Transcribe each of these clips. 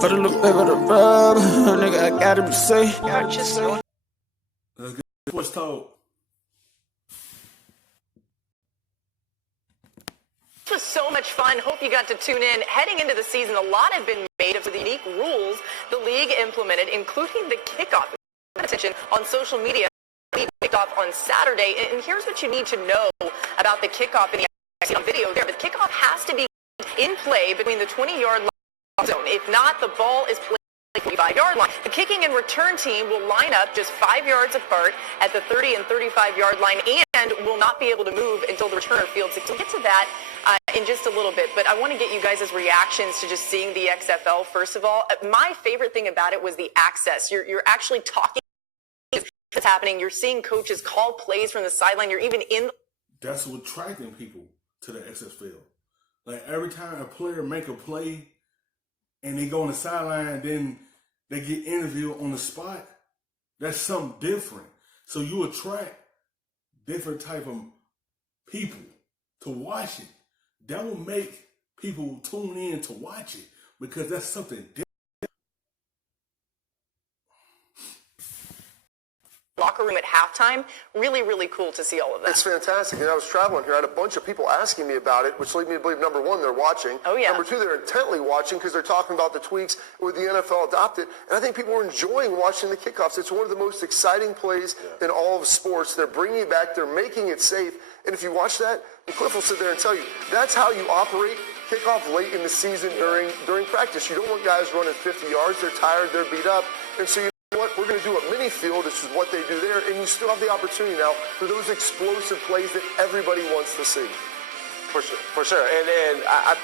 For the little baby to rub, nigga, I gotta be safe. Let's get sports talk. This was so much fun. Hope you got to tune in. Heading into the season, a lot have been made of the unique rules the league implemented, including the kickoff. Attention on social media. The league kicked off on Saturday, and here's what you need to know about the kickoff in the video there. The kickoff has to be in play between the 20-yard line zone. If not, the ball is played at the 45-yard line. The kicking and return team will line up just 5 yards apart at the 30 and 35-yard line and will not be able to move until the returner fields it. So we'll get to that in just a little bit, but I want to get you guys' reactions to just seeing the XFL. First of all, my favorite thing about it was the access. You're actually talking what's happening. You're seeing coaches call plays from the sideline. You're even in. That's what attracting people to the XFL. Like every time a player make a play and they go on the sideline, then they get interviewed on the spot. That's something different. So you attract different type of people to watch it. That will make people tune in to watch it because that's something different. Locker room at halftime. Really, really cool to see all of that. It's fantastic. And I was traveling here. I had a bunch of people asking me about it, which led me to believe, number one, they're watching. Oh, yeah. Number two, they're intently watching because they're talking about the tweaks with the NFL adopted. And I think people are enjoying watching the kickoffs. It's one of the most exciting plays in all of sports. They're bringing it back. They're making it safe. And if you watch that, Cliff will sit there and tell you, that's how you operate kickoff late in the season during practice. You don't want guys running 50 yards. They're tired. They're beat up. And so what we're going to do a mini field. This is what they do there, and you still have the opportunity now for those explosive plays that everybody wants to see. For sure. And I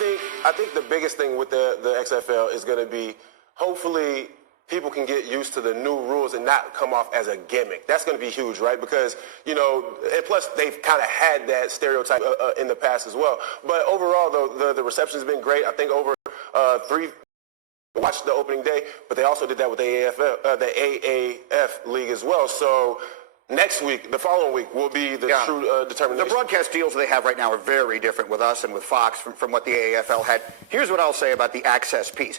think the biggest thing with the XFL is going to be hopefully people can get used to the new rules and not come off as a gimmick. That's going to be huge, right? Because, you know, and plus they've kind of had that stereotype in the past as well. But overall, though, the reception's been great. I think over watched the opening day, but they also did that with the AAF league as well. So next week, the following week, will be the true determination. The broadcast deals they have right now are very different with us and with Fox from what the AAFL had. Here's what I'll say about the access piece.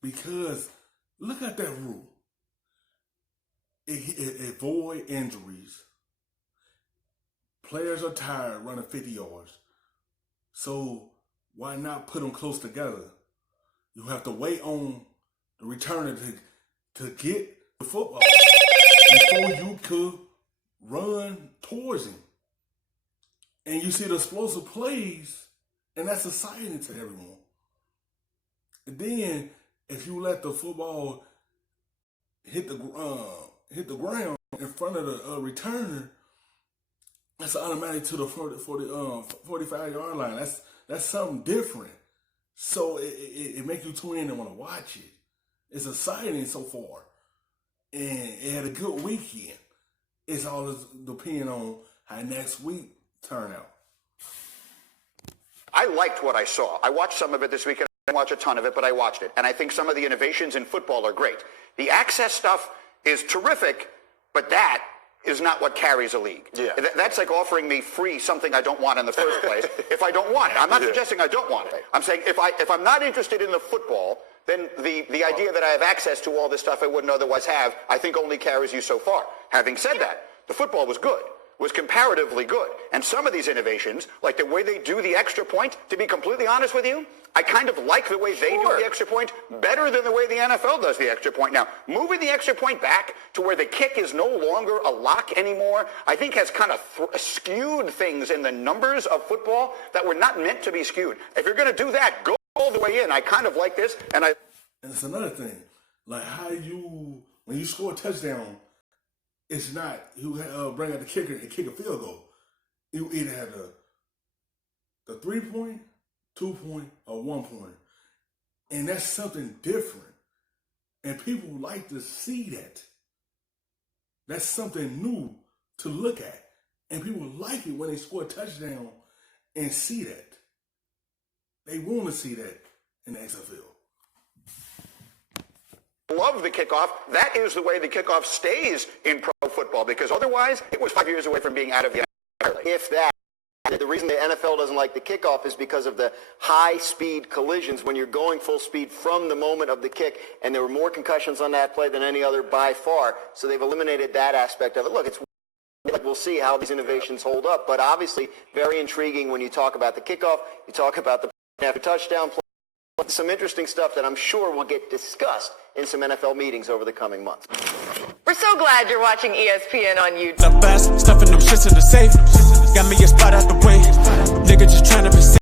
Because look at that rule. It avoid injuries. Players are tired running 50 yards. So why not put them close together? You have to wait on the returner to get the football before you could run towards him. And you see the explosive plays, and that's exciting to everyone. And then if you let the football hit the ground in front of the returner, that's automatic to the 45-yard line. That's something different. So it makes you tune in and want to watch it. It's exciting so far. And it had a good weekend. It's all depending on how next week turn out. I liked what I saw. I watched some of it this weekend. I didn't watch a ton of it, but I watched it. And I think some of the innovations in football are great. The access stuff is terrific, but that is not what carries a league. Yeah. That's like offering me free something I don't want in the first place if I don't want it. I'm not suggesting I don't want it. I'm saying if I'm not interested in the football, then the idea that I have access to all this stuff I wouldn't otherwise have, I think only carries you so far. Having said that, the football was good. Was comparatively good. And some of these innovations, like the way they do the extra point, to be completely honest with you, I kind of like the way they do the extra point better than the way the NFL does the extra point. Now, moving the extra point back to where the kick is no longer a lock anymore, I think has kind of skewed things in the numbers of football that were not meant to be skewed. If you're going to do that, go all the way in. I kind of like this. And it's another thing, like how when you score a touchdown, it's not you bring out the kicker and kick a field goal. You either have the 3-point, 2-point, or 1-point. And that's something different. And people like to see that. That's something new to look at. And people like it when they score a touchdown and see that. They want to see that in the XFL. Love the kickoff. That is the way the kickoff stays in pro football, because otherwise it was 5 years away from being out of the NFL. If that The reason the NFL doesn't like the kickoff is because of the high-speed collisions when you're going full speed from the moment of the kick, and there were more concussions on that play than any other by far, so they've eliminated that aspect of it. Look, it's we'll see how these innovations hold up, but obviously very intriguing when you talk about the kickoff, you talk about the after touchdown play, some interesting stuff that I'm sure will get discussed in some NFL meetings over the coming months. We're so glad you're watching ESPN on YouTube. The best, stuffing them shits in the safe. Got me a spot out the way. Nigga just trying to be safe.